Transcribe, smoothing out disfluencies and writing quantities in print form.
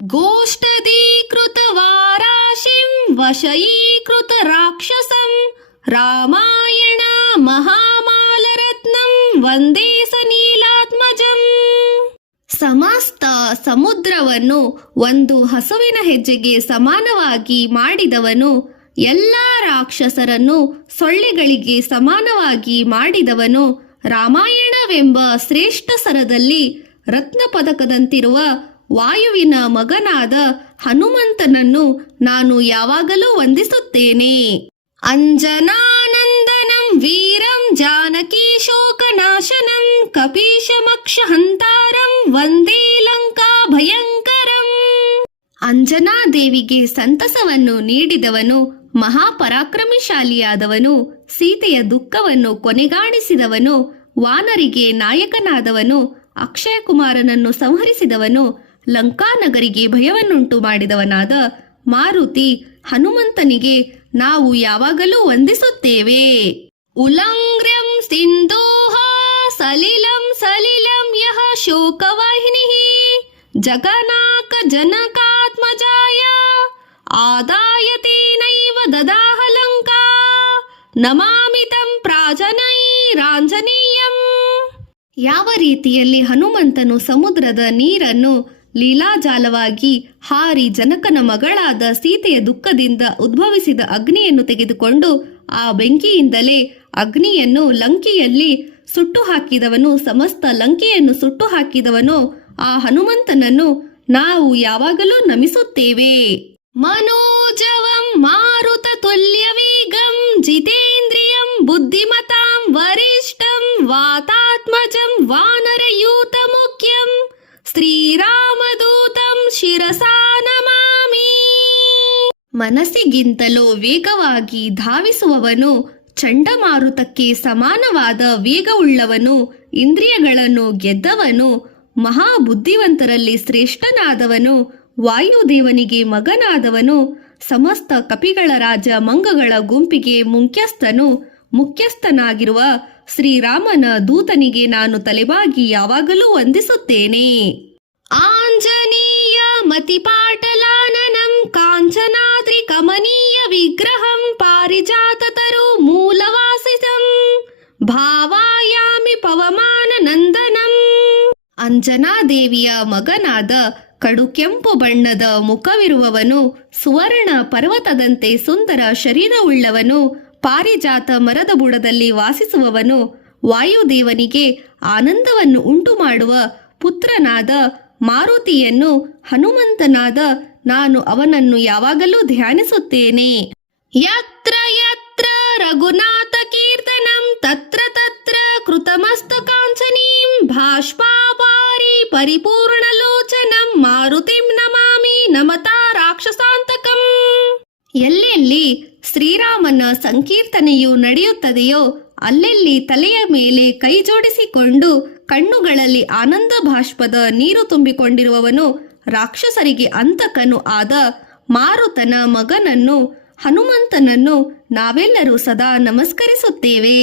गोष्ठदीकृतवाराशिं वशयीकृत राक्षसं रामायण महामालरत्नं ವಂದೇ ಸನೀಲಾತ್ಮಜಂ. ಸಮಸ್ತ ಸಮುದ್ರವನ್ನು ಒಂದು ಹಸುವಿನ ಹೆಜ್ಜೆಗೆ ಸಮಾನವಾಗಿ ಮಾಡಿದವನು, ಎಲ್ಲ ರಾಕ್ಷಸರನ್ನು ಸೊಳ್ಳೆಗಳಿಗೆ ಸಮಾನವಾಗಿ ಮಾಡಿದವನು, ರಾಮಾಯಣವೆಂಬ ಶ್ರೇಷ್ಠ ಸರದಲ್ಲಿ ರತ್ನ ಪದಕದಂತಿರುವ ವಾಯುವಿನ ಮಗನಾದ ಹನುಮಂತನನ್ನು ನಾನು ಯಾವಾಗಲೂ ವಂದಿಸುತ್ತೇನೆ. ಅಂಜನಾನಂದನಂ ವೀರಂ ಜಾನಕಿ ಶೋಕನಾಶನಂ ಕಪೀಶಮಕ್ಷಹಂತಾರಂ ವಂದೇ ಲಂಕಾ ಭಯಂಕರಂ. ಅಂಜನಾದೇವಿಗೆ ಸಂತಸವನ್ನು ನೀಡಿದವನು, ಮಹಾಪರಾಕ್ರಮಶಾಲಿಯಾದವನು, ಸೀತೆಯ ದುಃಖವನ್ನು ಕೊನೆಗಾಣಿಸಿದವನು, ವಾನರಿಗೆ ನಾಯಕನಾದವನು, ಅಕ್ಷಯ ಕುಮಾರನನ್ನು ಸಂಹರಿಸಿದವನು, ಲಂಕಾನಗರಿಗೆ ಭಯವನ್ನುಂಟು ಮಾಡಿದವನಾದ ಮಾರುತಿ ಹನುಮಂತನಿಗೆ ನಾವು ಯಾವಾಗಲೂ ವಂದಿಸುತ್ತೇವೆ. ಉಲ್ಲಂಘ್ರ್ಯಂ ಸಿಂಧೂಃ ಸಲಿಲಂ ಸಲಿಲಂ ಯಃ ಶೋಕವಾಹಿನಿಃ ಜಗನಾಕ ಜನಕಾತ್ಮಜಾಯ ಆದಾಯತೆ ನೈವ ದದಾಹ ಲಂಕಾ ನಮಾಮಿ ತಂ ಪ್ರಾಜನೈರಾಂಜನೇಯಂ. ಯಾವ ರೀತಿಯಲ್ಲಿ ಹನುಮಂತನು ಸಮುದ್ರದ ನೀರನ್ನು ಲೀಲಾಜಾಲವಾಗಿ ಹಾರಿ ಜನಕನ ಮಗಳಾದ ಸೀತೆಯ ದುಃಖದಿಂದ ಉದ್ಭವಿಸಿದ ಅಗ್ನಿಯನ್ನು ತೆಗೆದುಕೊಂಡು ಆ ಬೆಂಕಿಯಿಂದಲೇ ಅಗ್ನಿಯನ್ನು ಲಂಕೆಯಲ್ಲಿ ಸುಟ್ಟು ಹಾಕಿದವನು, ಸಮಸ್ತ ಲಂಕೆಯನ್ನು ಸುಟ್ಟು ಹಾಕಿದವನು, ಆ ಹನುಮಂತನನ್ನು ನಾವು ಯಾವಾಗಲೂ ನಮಿಸುತ್ತೇವೆ. ಮನೋಜವಂ ಮಾರುತ ತುಲ್ಯ ವೇಗಂ ಜಿತೇಂದ್ರಿಯಂ ಬುದ್ಧಿಮತಾಂ ವರಿಷ್ಠಂ ವಾತಾತ್ಮಜಂ ವಾನರಯೂತ ಮುಖ್ಯಂ ಶ್ರೀರಾಮದೂತಂ ಶಿರಸಾ ನಮಾಮಿ. ಮನಸ್ಸಿಗಿಂತಲೂ ವೇಗವಾಗಿ ಧಾವಿಸುವವನು, ಚಂಡಮಾರುತಕ್ಕೆ ಸಮಾನವಾದ ವೇಗವುಳ್ಳವನು, ಇಂದ್ರಿಯಗಳನ್ನು ಗೆದ್ದವನು, ಮಹಾಬುದ್ಧಿವಂತರಲ್ಲಿ ಶ್ರೇಷ್ಠನಾದವನು, ವಾಯುದೇವನಿಗೆ ಮಗನಾದವನು, ಸಮಸ್ತ ಕಪಿಗಳ ರಾಜ ಮಂಗಗಳ ಗುಂಪಿಗೆ ಮುಖ್ಯಸ್ಥನಾಗಿರುವ ಶ್ರೀರಾಮನ ದೂತನಿಗೆ ನಾನು ತಲೆಬಾಗಿ ಯಾವಾಗಲೂ ವಂದಿಸುತ್ತೇನೆ. ಆಂಜನೇಯ ಮತಿಪಾಟಲಾನನಂ ಕಾಂಚನಾದ್ರಿ ಕಮನೀಯ ವಿಗ್ರಹಂ ಪಾರಿಜಾತತರು ಮೂಲವಾಸಿತಂ ಭಾವಾಯಾಮಿ ಪವಮಾನ ನಂದನಂ. ಅಂಜನಾದೇವಿಯ ಮಗನಾದ ಕಡು ಕೆಂಪು ಬಣ್ಣದ ಮುಖವಿರುವವನು, ಸುವರ್ಣ ಪರ್ವತದಂತೆ ಸುಂದರ ಶರೀರವುಳ್ಳವನು, ಪಾರಿಜಾತ ಮರದ ಬುಡದಲ್ಲಿ ವಾಸಿಸುವವನು, ವಾಯುದೇವನಿಗೆ ಆನಂದವನ್ನು ಉಂಟು ಮಾಡುವ ಪುತ್ರನಾದ ಮಾರುತಿಯನ್ನು ಹನುಮಂತನಾದ ನಾನು ಅವನನ್ನು ಯಾವಾಗಲೂ ಧ್ಯಾನಿಸುತ್ತೇನೆ. ಯತ್ರ ಯತ್ರ ರಘುನಾಥ ಕೀರ್ತನಂ ತತ್ರ ತತ್ರ ಕೃತಮಸ್ತಕಾಂಚನೀಂ ಭಾಷ್ಪಾಪಾರಿ ಪರಿಪೂರ್ಣಲೋಚನಂ ಮಾರುತಿಂ ನಮಾಮಿ ನಮತಾ ರಾಕ್ಷಸಾಂತಕಂ. ಎಲ್ಲೆಲ್ಲಿ ಶ್ರೀರಾಮನ ಸಂಕೀರ್ತನೆಯು ನಡೆಯುತ್ತದೆಯೋ ಅಲ್ಲೆಲ್ಲಿ ತಲೆಯ ಮೇಲೆ ಕೈ ಜೋಡಿಸಿಕೊಂಡು ಕಣ್ಣುಗಳಲ್ಲಿ ಆನಂದ ಭಾಷ್ಪದ ನೀರು ತುಂಬಿಕೊಂಡಿರುವವನು, ರಾಕ್ಷಸರಿಗೆ ಅಂತಕನು ಆದ ಮಾರುತನ ಮಗನನ್ನು ಹನುಮಂತನನ್ನು ನಾವೆಲ್ಲರೂ ಸದಾ ನಮಸ್ಕರಿಸುತ್ತೇವೆ.